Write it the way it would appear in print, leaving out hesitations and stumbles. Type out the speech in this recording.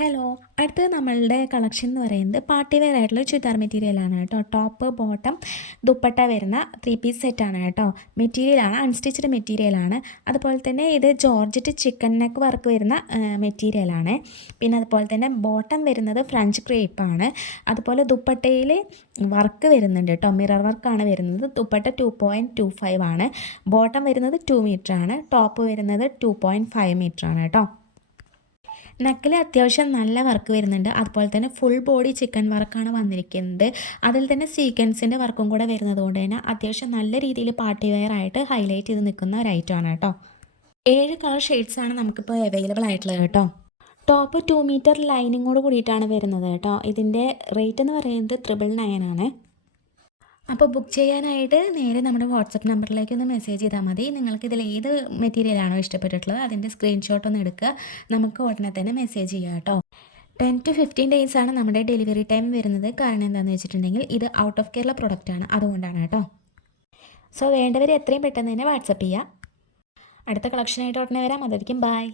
Hello, അടുത്തത് നമ്മളുടെ collection എന്ന് പറയുന്നത് പാർട്ടി വെയർ ആയിട്ടുള്ള ചുരിദാർ മെറ്റീരിയലാണ് കേട്ടോ. ടോപ്പ് ബോട്ടം ദുപ്പട്ട വരുന്ന 3 പീസ് സെറ്റാണ് കേട്ടോ. മെറ്റീരിയലാണ് അൺസ്റ്റിച്ച്ഡ് മെറ്റീരിയലാണ്. അതുപോലെ തന്നെ ഇത് ജോർജറ്റ് ചിക്കൻ നെക്ക് വർക്ക് വരുന്ന മെറ്റീരിയലാണ്. പിന്നെ അതുപോലെ തന്നെ ബോട്ടം വരുന്നത് ഫ്രഞ്ച് ക്രേപ്പാണ്. അതുപോലെ ദുപ്പട്ടയിൽ വർക്ക് വരുന്നുണ്ട് കേട്ടോ. മിറർ വർക്കാണ് വരുന്നത്. ദുപ്പട്ട 2.25 ആണ്. ബോട്ടം വരുന്നത് 2 മീറ്റർ ആണ്. ടോപ്പ് വരുന്നത് 2.5 മീറ്റർ ആണ് കേട്ടോ. നെക്കിൽ അത്യാവശ്യം നല്ല വർക്ക് വരുന്നുണ്ട്. അതുപോലെ തന്നെ ഫുൾ ബോഡി ചിക്കൻ വർക്കാണ് വന്നിരിക്കുന്നത്. അതിൽ തന്നെ സീക്വൻസിൻ്റെ വർക്കും കൂടെ വരുന്നത് കൊണ്ട് തന്നെ അത്യാവശ്യം നല്ല രീതിയിൽ പാർട്ടി വെയർ ആയിട്ട് ഹൈലൈറ്റ് ചെയ്ത് നിൽക്കുന്ന ഒരു ഐറ്റമാണ് കേട്ടോ. 7 കളർ ഷെയ്ഡ്സാണ് നമുക്കിപ്പോൾ അവൈലബിൾ ആയിട്ടുള്ളത് കേട്ടോ. ടോപ്പ് 2 മീറ്റർ ലൈനിങ്ങോട് കൂടിയിട്ടാണ് വരുന്നത് കേട്ടോ. ഇതിൻ്റെ റേറ്റ് എന്ന് പറയുന്നത് 999 ആണ്. അപ്പോൾ ബുക്ക് ചെയ്യാനായിട്ട് നേരെ നമ്മുടെ വാട്സപ്പ് നമ്പറിലേക്ക് ഒന്ന് മെസ്സേജ് ചെയ്താൽ മതി. നിങ്ങൾക്ക് ഇതിൽ ഏത് മെറ്റീരിയലാണോ ഇഷ്ടപ്പെട്ടിട്ടുള്ളത് അതിൻ്റെ സ്ക്രീൻഷോട്ട് ഒന്ന് എടുക്കുക. നമുക്ക് ഉടനെ തന്നെ മെസ്സേജ് ചെയ്യാം കേട്ടോ. 10 to 15 days ആണ് നമ്മുടെ ഡെലിവറി ടൈം വരുന്നത്. കാരണം എന്താണെന്ന് വെച്ചിട്ടുണ്ടെങ്കിൽ ഇത് ഔട്ട് ഓഫ് കേരള പ്രൊഡക്റ്റാണ്, അതുകൊണ്ടാണ് കേട്ടോ. സോ വേണ്ടവർ എത്രയും പെട്ടെന്ന് തന്നെ വാട്സപ്പ് ചെയ്യുക. അടുത്ത കളക്ഷനായിട്ട് ഉടനെ വരാം. അതായിരിക്കും ബൈ.